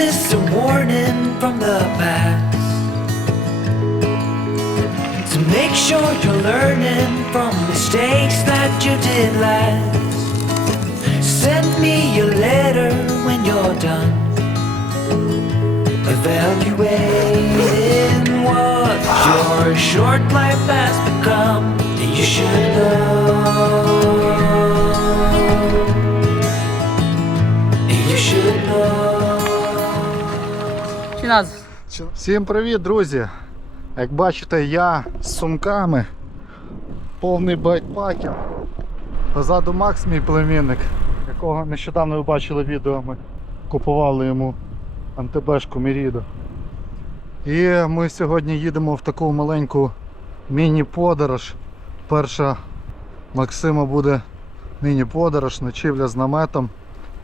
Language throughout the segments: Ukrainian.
is a warning from the past. To make sure you're learning from mistakes that you did last. Send me your letter when you're done. Evaluating what your short life has become. You should know. Нас? Всім привіт, друзі! Як бачите, я з сумками, повний байкпакер. Позаду Макс, мій племінник, якого нещодавно ви бачили відео, ми купували йому антибешку Міріду. І ми сьогодні їдемо в таку маленьку міні-подорож. Перша Максима буде міні-подорож, ночівля з наметом.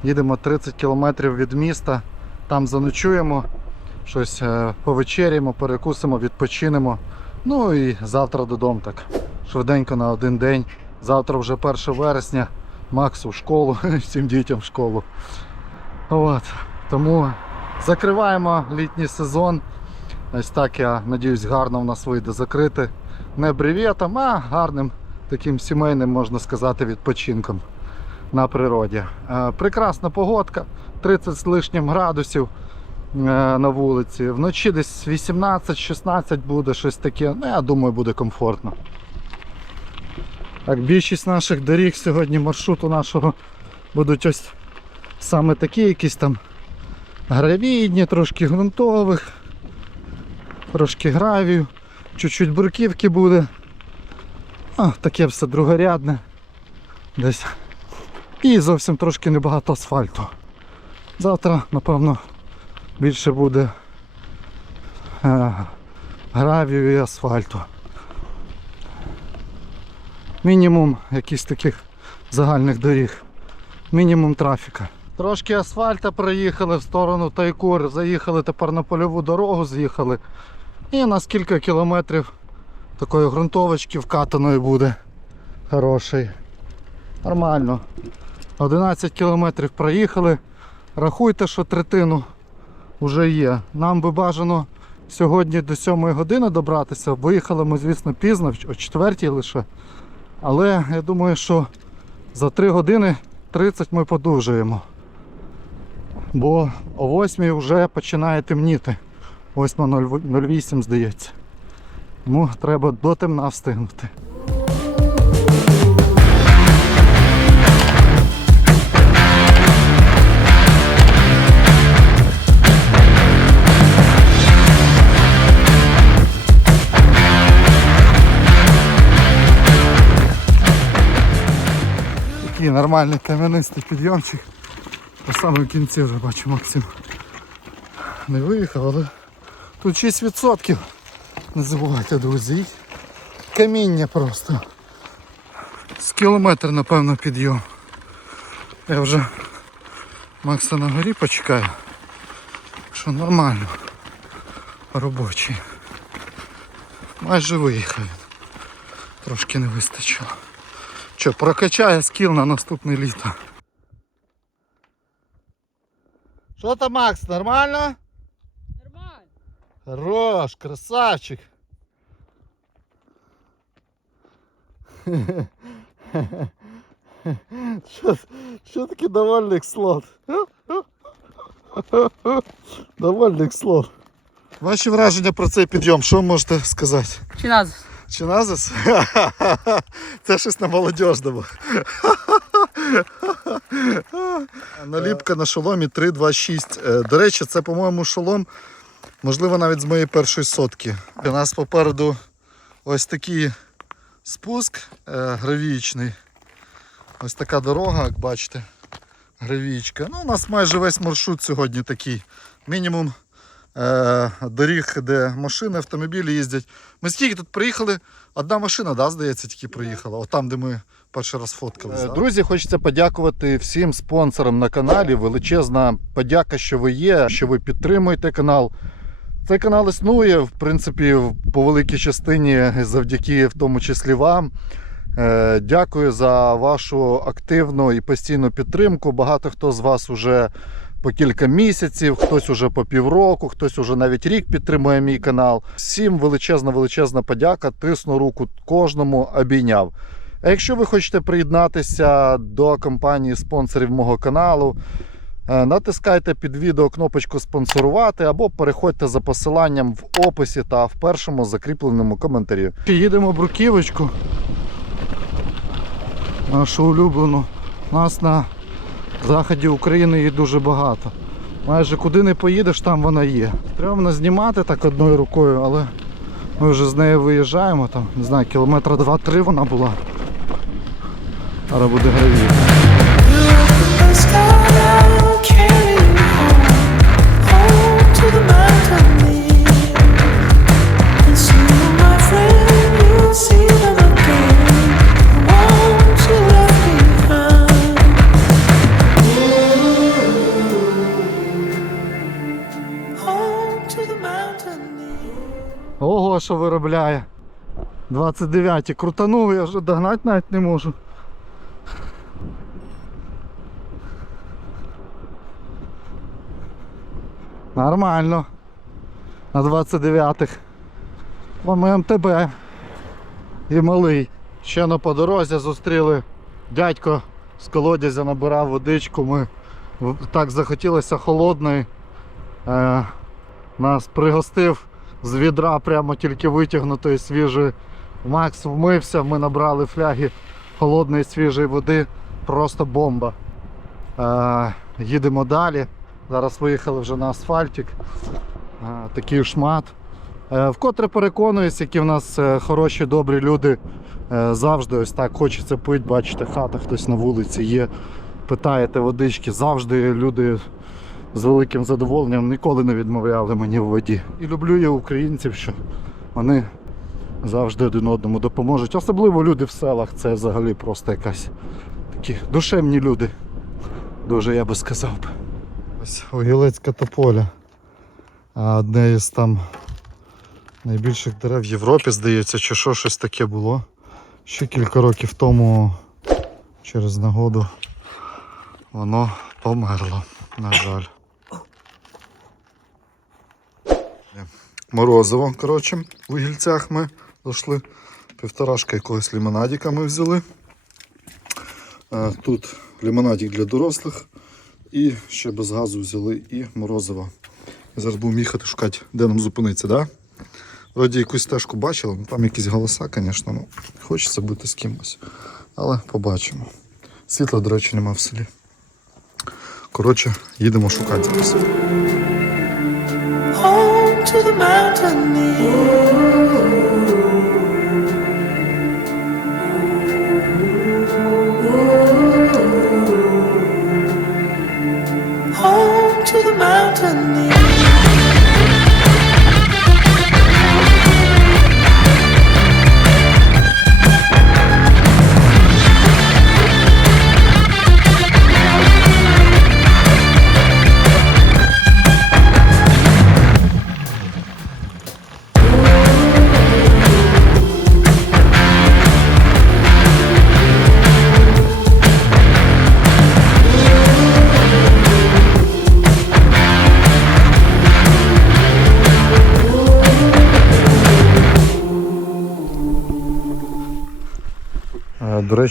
Їдемо 30 кілометрів від міста, там заночуємо щось е, повечеряємо, перекусимо, відпочинемо. Ну і завтра додому так. Швиденько на один день. Завтра вже 1 вересня, Максу в школу, всім дітям в школу. От. Тому закриваємо літній сезон. Ось так я надіюсь, гарно в нас вийде закрити. Не бревєтом, а гарним таким сімейним, можна сказати, відпочинком на природі. Е, Прекрасна погодка, 30 з лишнім градусів на вулиці. Вночі десь 18-16 буде щось таке. Ну, я думаю, буде комфортно. Так, більшість наших доріг сьогодні маршруту нашого будуть ось саме такі, якісь там гравійні, трошки ґрунтових, трошки гравію, чуть-чуть бурківки буде. А, таке все другорядне. Десь. І зовсім трошки небагато асфальту. Завтра, напевно, більше буде е, гравію і асфальту. Мінімум якихось таких загальних доріг. Мінімум трафіка. Трошки асфальта проїхали в сторону Тайкур, заїхали тепер на польову дорогу, з'їхали. І у нас кілька кілометрів такої ґрунтовочки вкатаної буде. Хороший. Нормально. 11 кілометрів проїхали. Рахуйте, що третину вже є. Нам би бажано сьогодні до 7 години добратися. Виїхали ми, звісно, пізно, о 4 лише. Але я думаю, що за 3 години 30 ми подужуємо. Бо о 8 вже починає темніти. 8.08 здається. Тому треба до темна встигнути. Такий нормальний кам'янистий підйомчик. По самому кінці вже бачу Максим. Не виїхав, але тут 6%. Не забувайте, друзі. Каміння просто. З кілометр, напевно, підйом. Я вже Макса на горі почекаю. Що нормально. Робочий. Майже виїхав. Трошки не вистачило. Що, прокачає скіл на наступне літо. Що там, Макс, нормально? Нормально. Хорош, красавчик. Що, що таке довольник слот? Довольник слот. Ваші враження про цей підйом, що можете сказати? Чи нас? Чи назис? Це щось на молодіжному. Наліпка на шоломі 326. Е, До речі, це, по-моєму, шолом, можливо, навіть з моєї першої сотки. У нас попереду ось такий спуск е, гравієчний. Ось така дорога, як бачите, гравієчка. Ну, у нас майже весь маршрут сьогодні такий. Мінімум доріг, де машини, автомобілі їздять. Ми скільки тут приїхали? Одна машина, да, здається, тільки приїхала. От там, де ми перший раз фоткалися. Друзі, хочеться подякувати всім спонсорам на каналі. Величезна подяка, що ви є, що ви підтримуєте канал. Цей канал існує, в принципі, по великій частині завдяки в тому числі вам. Е, Дякую за вашу активну і постійну підтримку. Багато хто з вас вже по кілька місяців, хтось уже по півроку, хтось уже навіть рік підтримує мій канал. Всім величезна, величезна подяка. Тисну руку кожному, обійняв. А якщо ви хочете приєднатися до компанії спонсорів мого каналу, е, натискайте під відео кнопочку спонсорувати або переходьте за посиланням в описі та в першому закріпленому коментарі. Їдемо бруківочку. Нашу улюблену. Нас на заході України її дуже багато. Майже куди не поїдеш, там вона є. Треба знімати так одною рукою, але ми вже з нею виїжджаємо, там, не знаю, кілометра 2-3 вона була. Зараз буде гравій. Що виробляє. 29 крутанув, я вже догнати навіть не можу. Нормально. На 29-х. Вон МТБ. І малий. Ще на по дорозі зустріли дядько з колодязя набирав водичку. Ми так захотілося холодної. Е, нас пригостив з відра прямо тільки витягнутої свіжої. Макс вмився, ми набрали фляги холодної свіжої води. Просто бомба. Е, їдемо далі. Зараз виїхали вже на асфальтик. Е, такий шмат. Е, вкотре переконуюсь, які в нас е, хороші, добрі люди. Е, завжди ось так хочеться пити, бачите, хата, хтось на вулиці є. Питаєте водички, завжди люди з великим задоволенням ніколи не відмовляли мені в воді. І люблю я українців, що вони завжди один одному допоможуть. Особливо люди в селах, це взагалі просто якась такі душевні люди. Дуже я би сказав. Ось Огілецька тополя. Одне із там найбільших дерев в Європі, здається, чи що щось таке було. Ще кілька років тому через нагоду воно померло, на жаль. Морозиво, коротше, в гільцях ми зайшли. Півторашка якогось лимонадіка ми взяли. Е, Тут лимонадик для дорослих. І ще без газу взяли і морозиво. І зараз будемо їхати шукати, де нам зупинитися, да? Вроді якусь стежку бачили, ну, там якісь голоса, звісно, ну, хочеться бути з кимось. Але побачимо. Світла, до речі, нема в селі. Коротше, їдемо шукати зараз. to the mountain.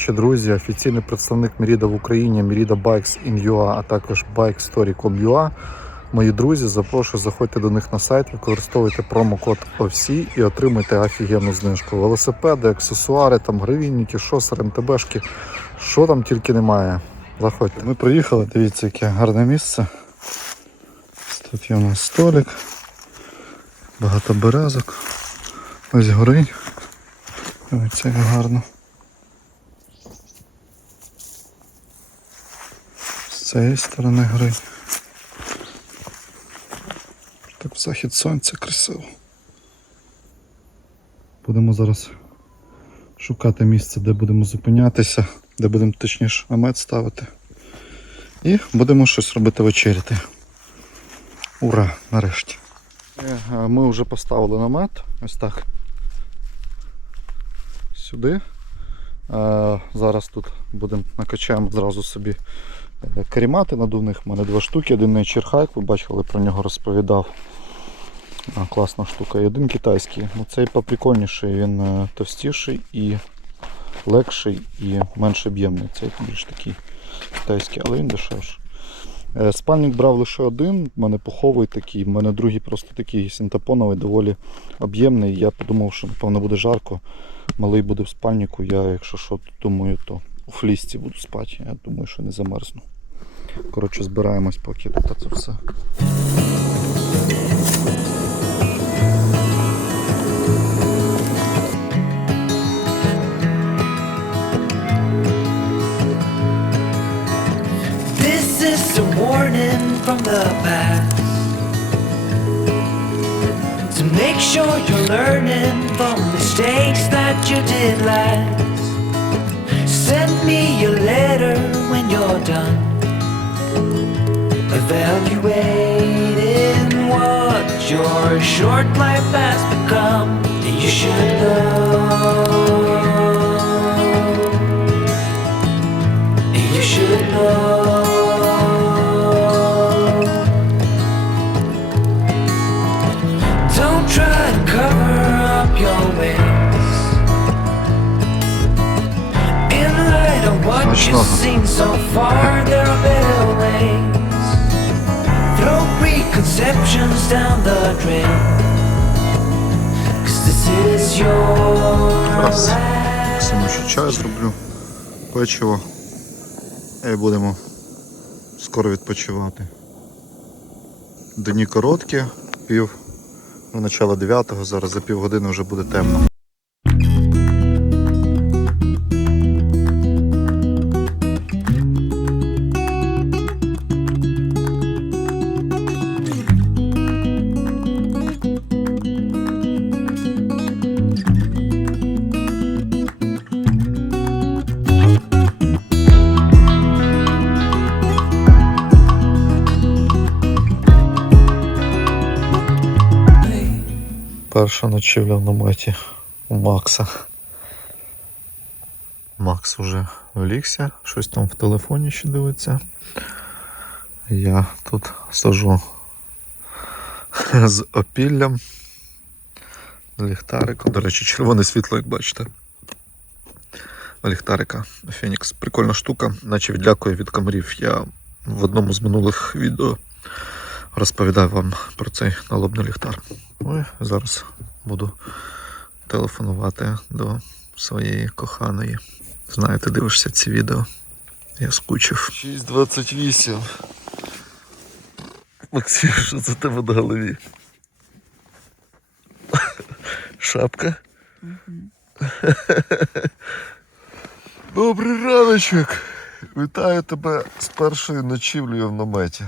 Е, друзі, офіційний представник Merida в Україні, Merida Bikes in UA, а також bikestory.com.ua. Мої друзі, запрошую, заходьте до них на сайт, використовуйте промокод OVC і отримуйте офігенну знижку. Велосипеди, аксесуари, там гравійники, шосери, МТБшки, що там тільки немає. Заходьте. Ми приїхали, дивіться, яке гарне місце. Тут є у нас столик, багато березок. Ось горить. Дивіться, як гарно. Цієї сторони гри. Так захід сонця красиво. Будемо зараз шукати місце, де будемо зупинятися, де будемо точніше намет ставити. І будемо щось робити вечеряти. Ура! Нарешті. Е, Ми вже поставили намет. Ось так. Сюди. Е, Зараз тут будемо накачаємо зразу собі карімати надувних. У мене два штуки, один не черхайк, ви бачили, про нього розповідав. Класна штука. І один китайський. Ну, цей поприкольніший, він е, товстіший і легший і менш об'ємний. Цей більш такий китайський, але він дешевший. Е, Спальник брав лише один, в мене пуховий такий, в мене другий просто такий синтепоновий, доволі об'ємний. Я подумав, що напевно буде жарко. Малий буде в спальнику, я, якщо що, думаю, то у флісці буду спати. Я думаю, що не замерзну. Коротше, збираємось поки тут це все. From the past. To make sure you're learning from mistakes that you did last. Send me your letter when you're done. Evaluating what your short life has become, you should know. You should know. Don't try to cover up your ways. In light of what you've seen so far, there are better. Preconceptions down the drain. Cause this is your Раз. Ще чаю зроблю, печиво. І будемо скоро відпочивати. Дні короткі, пів, ну, начало 9-го, зараз за півгодини вже буде темно. Перша ночівля в наметі у Макса. Макс уже влігся, щось там в телефоні ще дивиться. Я тут сажу з опіллям, ліхтариком. До речі, червоне світло, як бачите. Ліхтарика Фенікс. Прикольна штука, наче відлякує від комарів. Я в одному з минулих відео розповідав вам про цей налобний ліхтар. Ой, зараз буду телефонувати до своєї коханої. Знаю, ти дивишся ці відео. Я скучив. 6.28. Максим, що це тебе на голові? Шапка? Добрий раночок! Вітаю тебе з першою ночівлею в наметі.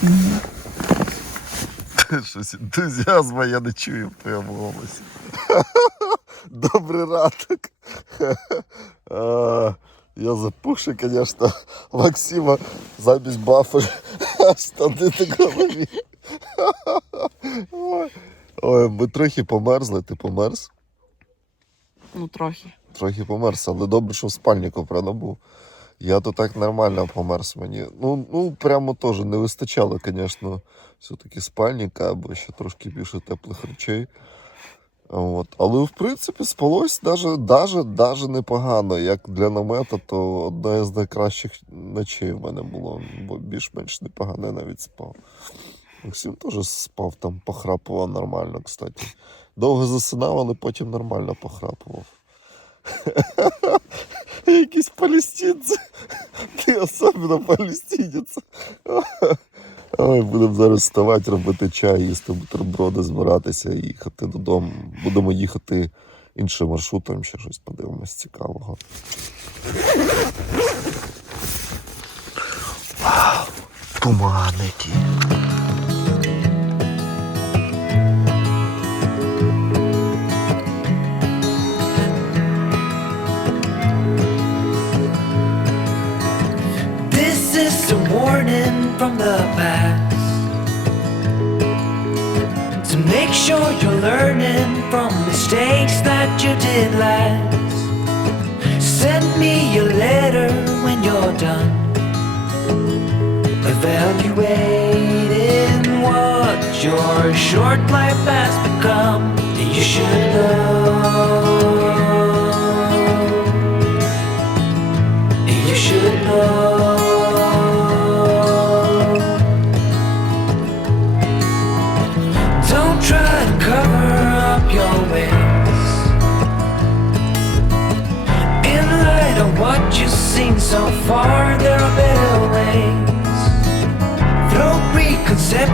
Щось ентузіазму я не чую в твоєму голосі. Добрий ранок. А, Я запушив, звісно, Максима замість бафи штани на голові. Ой. Ми трохи померзли, ти померз? Ну, трохи. Трохи померз, але добре, що в спальнику правда був. Я то так нормально померз мені. Ну, ну прямо теж не вистачало, звісно, все-таки спальника або ще трошки більше теплих речей. От. Але в принципі спалось даже, даже, даже непогано. Як для намета, то одна з найкращих ночей в мене було, бо більш-менш непогано я навіть спав. Максим теж спав там, похрапував нормально, кстати. Довго засинав, але потім нормально похрапував. Якісь палестинці. Ти особливо палестинець. Ой, будемо зараз вставати, робити чай, їсти бутерброди, збиратися і їхати додому. Будемо їхати іншим маршрутом, ще щось подивимось цікавого. Вау. This from the past. To make sure you're learning from mistakes that you did last. Send me your letter when you're done. evaluating what your short life has become. You should know.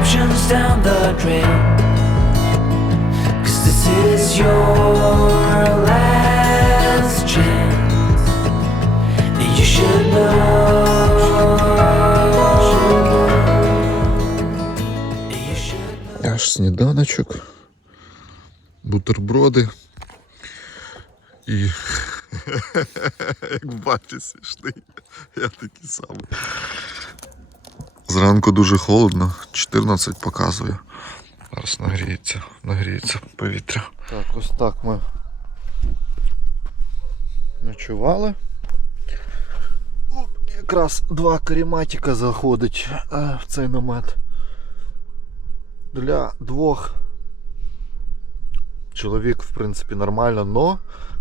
Preconceptions down the drain. Cause this is your last chance. You should know. You should know. Аж сніданочок, бутерброди. І як бачите, смішний, я такий самий. Зранку дуже холодно, 14 показує. Зараз нагріється, нагріється повітря. Так, ось так ми ночували. Оп, Якраз два каріматіка заходить е, в цей намет. Для двох чоловік, в принципі, нормально, но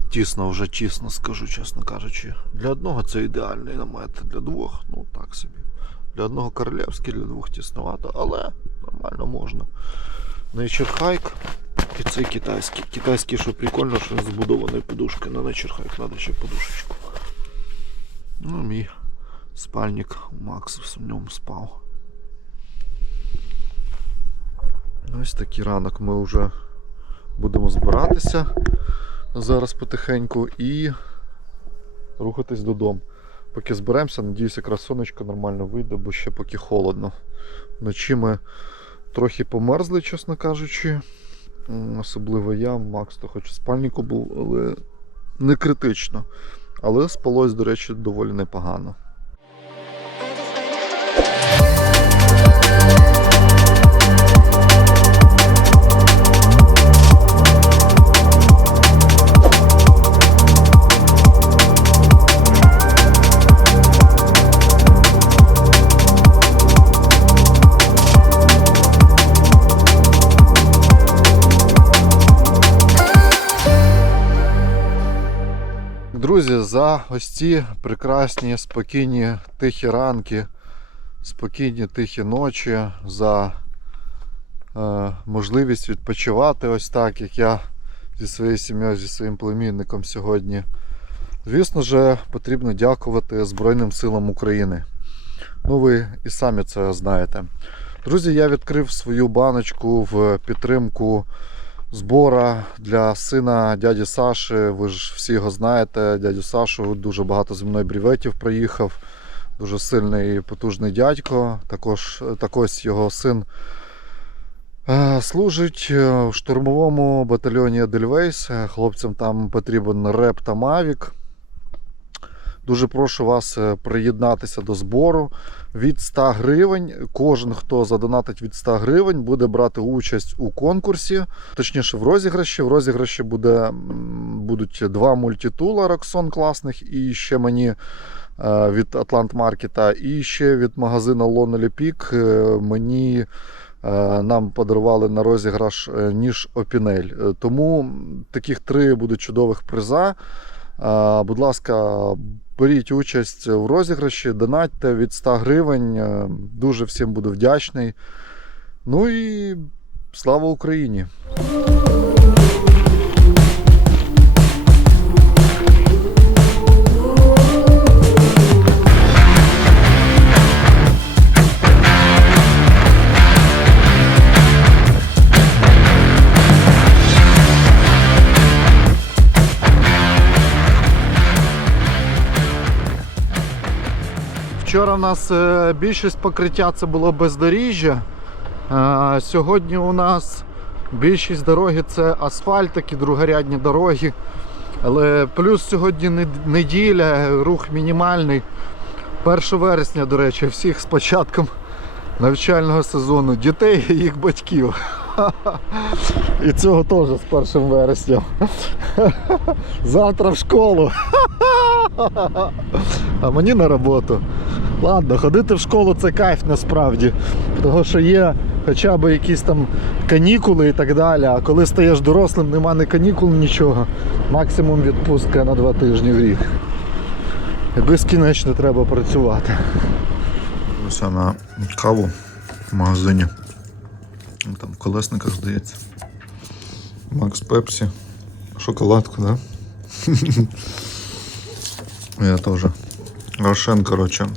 тісно вже чесно скажу, чесно кажучи. Для одного це ідеальний намет, для двох, ну так собі. Для одного королівський, для двох тісновато, але нормально можна. Nature Hike. І цей китайський. Китайський, що прикольно, що він збудований подушкою. На Nature Hike треба ще подушечку. Ну, мій спальник Макс в ньому спав. Ну, Ось такий ранок ми вже будемо збиратися зараз потихеньку і рухатись додому. Поки зберемося, надіюсь, якраз сонечко нормально вийде, бо ще поки холодно. Вночі ми трохи померзли, чесно кажучи. Особливо я, Макс, то хоч в спальнику був, але не критично. Але спалось, до речі, доволі непогано. За ось ці прекрасні, спокійні тихі ранки, спокійні тихі ночі, за е, можливість відпочивати ось так, як я зі своєю сім'єю, зі своїм племінником сьогодні. Звісно ж, потрібно дякувати Збройним силам України. Ну, ви і самі це знаєте. Друзі, я відкрив свою баночку в підтримку збора для сина дяді Саші. Ви ж всі його знаєте, дядю Сашу дуже багато зі мною бріветів приїхав. Дуже сильний і потужний дядько. Також так ось його син е, служить е, в штурмовому батальйоні Едельвейс. Е, Хлопцям там потрібен реп та мавік. Дуже прошу вас е, приєднатися до збору від 100 гривень. Кожен, хто задонатить від 100 гривень, буде брати участь у конкурсі, точніше в розіграші. В розіграші буде, будуть два мультитула Roxon класних і ще мені е, від Атлант Маркета, і ще від магазину Lonely Peak е, мені. Нам подарували на розіграш ніж Опінель. Тому таких три будуть чудових приза. Будь ласка, беріть участь в розіграші, донатьте від 100 гривень. Е, Дуже всім буду вдячний. Ну і слава Україні! Вчора в нас е, більшість покриття це було бездоріжжя. Е, Сьогодні у нас більшість дороги це асфальт, такі другорядні дороги. Але плюс сьогодні неділя, рух мінімальний. 1 вересня, до речі, всіх з початком навчального сезону. Дітей і їх батьків. І цього теж з 1 вересня. Завтра в школу. А мені на роботу. Ладно, ходити в школу це кайф насправді. Того, що є хоча б якісь там канікули і так далі. А коли стаєш дорослим, нема ні канікул, нічого. Максимум відпустка на два тижні в рік. І безкінечно треба працювати. Ось на каву в магазині. Там в колесниках здається. Макс Пепсі. Шоколадку, да? Я теж. Рошен, коротше.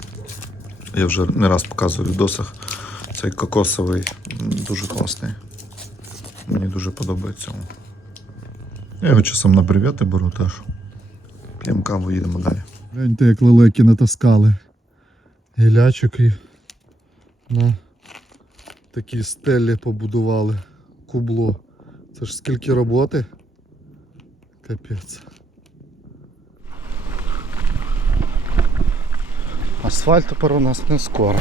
Я вже не раз показував в відосах. Цей кокосовий дуже класний. Мені дуже подобається. Я його часом на привіти беру теж. П'ємо каву, їдемо далі. Гляньте, як лелеки натаскали. Гілячок і на такій стелі побудували. Кубло. Це ж скільки роботи? Капець. Асфальт тепер у нас не скоро.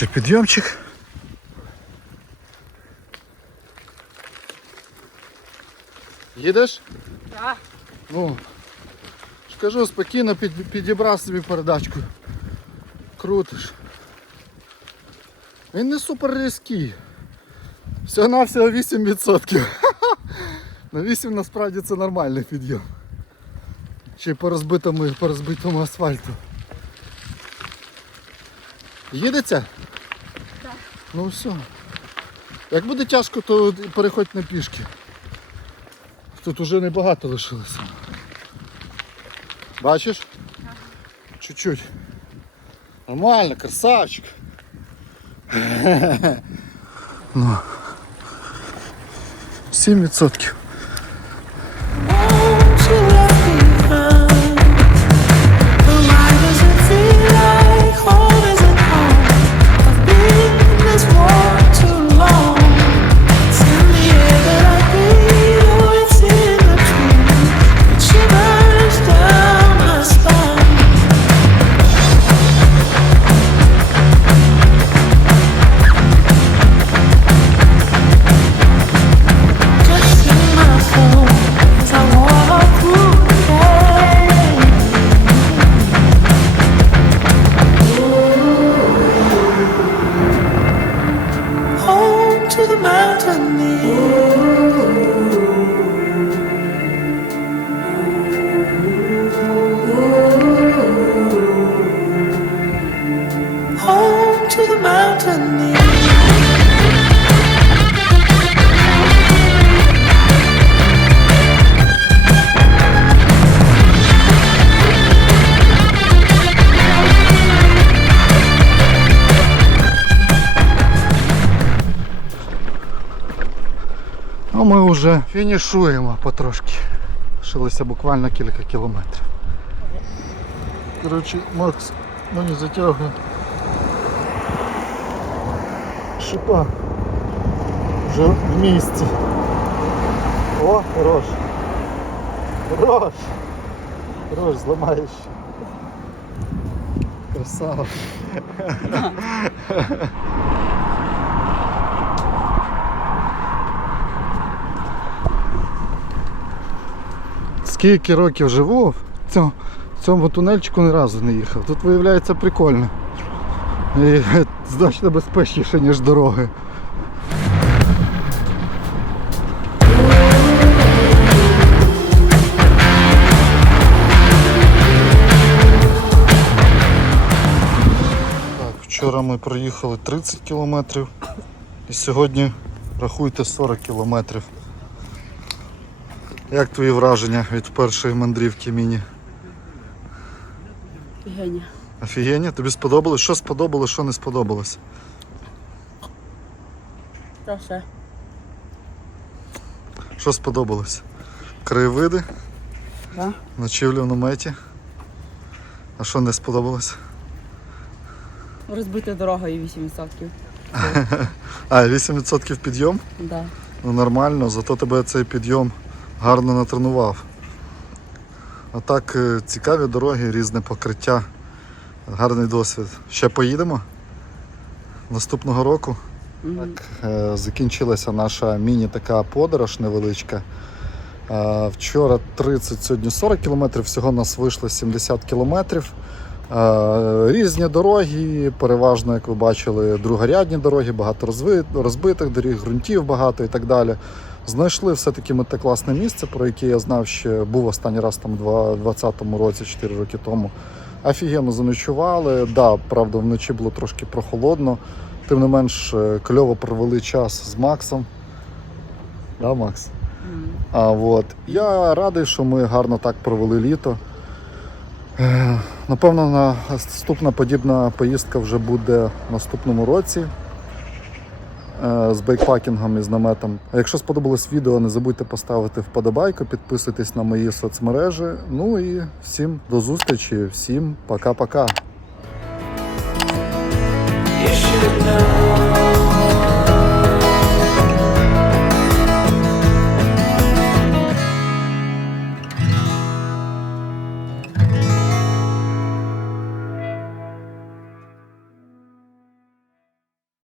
Хороший підйомчик. Їдеш? Так. Ну, ж кажу, спокійно під, підібрав собі передачку. Крутиш. Він не супер різкий. Всього навсього 8%. На 8 насправді це нормальний підйом. Й по розбитому, по розбитому асфальту. Їдеться? Ну все. Як буде тяжко, то переходь на пішки. Тут уже небагато лишилося. Бачиш? Чуть-чуть. Нормально, красавчик. ну. 7%. А ми вже фінішуємо потрошки. Лишилося буквально кілька кілометрів. Коротше, Макс мені затягує. Шипа. Вже в місці. О, хорош. Хорош. Хорош, зламаєш. Красава. Скільки років живу, в цьому, в цьому тунельчику ні разу не їхав. Тут виявляється прикольно. І значно безпечніше, ніж дороги. Так, вчора ми проїхали 30 кілометрів і сьогодні рахуйте 40 кілометрів. Як твої враження від першої мандрівки міні? Геня. Офігенні? Тобі сподобалось? Що сподобалось, що не сподобалось? Та все. Що сподобалось? Краєвиди? Да? Ночівлю в наметі? А що не сподобалось? Розбита дорога і 8%. А, 8% підйом? Да. Ну нормально, зато тебе цей підйом гарно натренував. А так е, цікаві дороги, різне покриття, гарний досвід. Ще поїдемо наступного року. Так, е, закінчилася наша міні така подорож невеличка. Е, Вчора 30, сьогодні 40 кілометрів, всього нас вийшло 70 кілометрів. Е, Різні дороги, переважно, як ви бачили, другорядні дороги, багато розбитих доріг, ґрунтів багато і так далі. Знайшли все-таки ми те класне місце, про яке я знав ще був останній раз там у 2020 році, 4 роки тому. Офігенно заночували. Да, правда, вночі було трошки прохолодно. Тим не менш, е, кльово провели час з Максом. Да, Макс? А, от. Я радий, що ми гарно так провели літо. Е, Напевно, наступна подібна поїздка вже буде в наступному році з бейкпакінгом і з наметом. А якщо сподобалось відео, не забудьте поставити вподобайку, підписуйтесь на мої соцмережі. Ну і всім до зустрічі, всім пока-пока.